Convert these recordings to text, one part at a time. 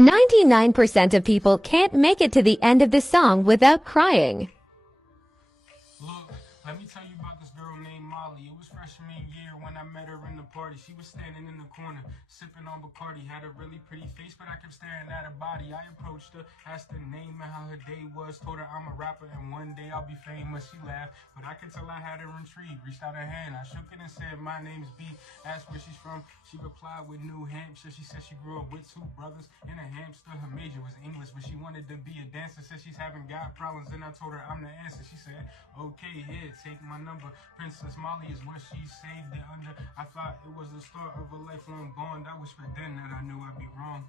99% of people can't make it to the end of the song without crying. Look, let me tell you about this girl named Molly. It was freshman year when I met her in the party. She was standing in the corner, sipping on Bacardi. Had a really pretty face, but I kept staring at her body. I approached her, asked her name and how her day was. Told her I'm a rapper and one day I'll be famous. She laughed, but I could tell I had her intrigued. Reached out her hand, I shook it and said, my name's B. Asked where she's from. She replied with New Hampshire. She said she grew up with two brothers and a hamster. Her major was English, but she wanted to be a dancer. Said she's having God problems, and I told her I'm the answer. She said, okay, here, take my number. Princess Molly is what she saved it under. I thought it was the start of a lifelong bond. I whispered then that I knew I'd be wrong.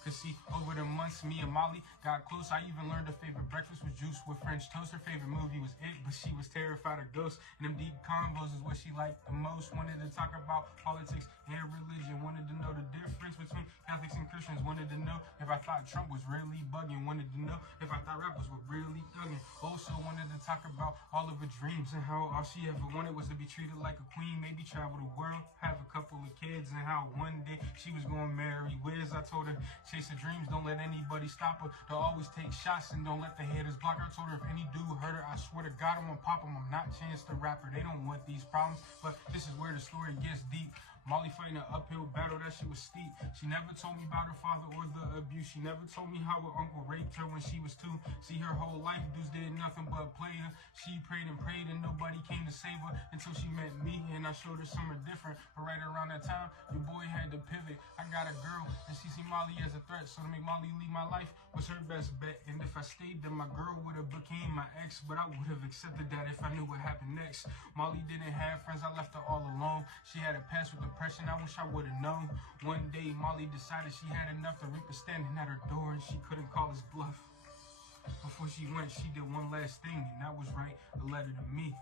Cause see, over the months, me and Molly got close. I even learned her favorite breakfast was juice with French toast. Her favorite movie was It, but she was terrified of ghosts. And them deep convos is what she liked the most. Wanted to talk about politics and religion. Wanted to know the difference between Catholics and Christians. Wanted to know if I thought Trump was really bugging. Wanted to know if I thought rappers were really thugging. Also wanted to talk about all of her dreams and how all she ever wanted was to be treated like a queen. Maybe travel the world, have a couple of kids, and how one day she was going to marry Wiz. I told her, chase her dreams, don't let anybody stop her. To always take shots and don't let the haters block her. I told her if any dude hurt her, I swear to God I'm gonna pop him. I'm not Chance the Rapper. They don't want these problems, but this is where the story gets deep. Molly fighting an uphill battle, that shit was steep. She never told me about her father or the abuse. She never told me how her uncle raped her when she was 2. See, her whole life, dudes did nothing but play her. She prayed and nobody came to save her until she met me, and I showed her something different. But right around that time, your boy had to pivot. I got a girl, and she see Molly as a threat, so to make Molly leave my life was her best bet. And if I stayed, then my girl would have became my ex, but I would have accepted that if I knew what happened next. Molly didn't have friends, I left her all alone. She had a past with depression, I wish I would have known. One day, Molly decided she had enough. The Reaper standing at her door, and she couldn't call his bluff. Before she went, she did one last thing, and that was write a letter to me.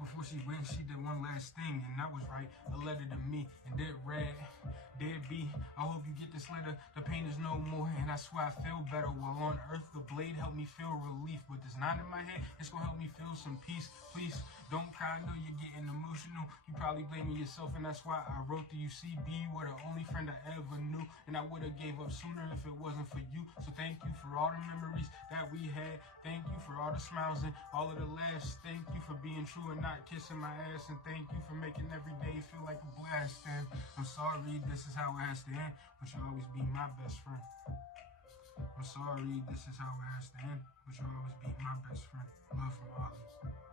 Before she went, she did one last thing, and that was write a letter to me. And it read, dear B, I hope you get this letter. The pain is no more, and I swear I feel better. While on earth, the blade helped me feel relief. With this knot in my head, it's gonna help me feel some peace. Please, don't cry, I know you're getting emotional. You probably blaming yourself, and that's why I wrote to you. CB, you were the only friend I ever knew, and I would've gave up sooner if it wasn't for you. So thank you for all the memories that we had. Thank you for all the smiles and all of the laughs. Thank you for being true and not kissing my ass, and thank you for making every day feel like a blast. And I'm sorry this is how it has to end, but you'll always be my best friend. I'm sorry this is how it has to end, but you'll always be my best friend. Love from Ollie.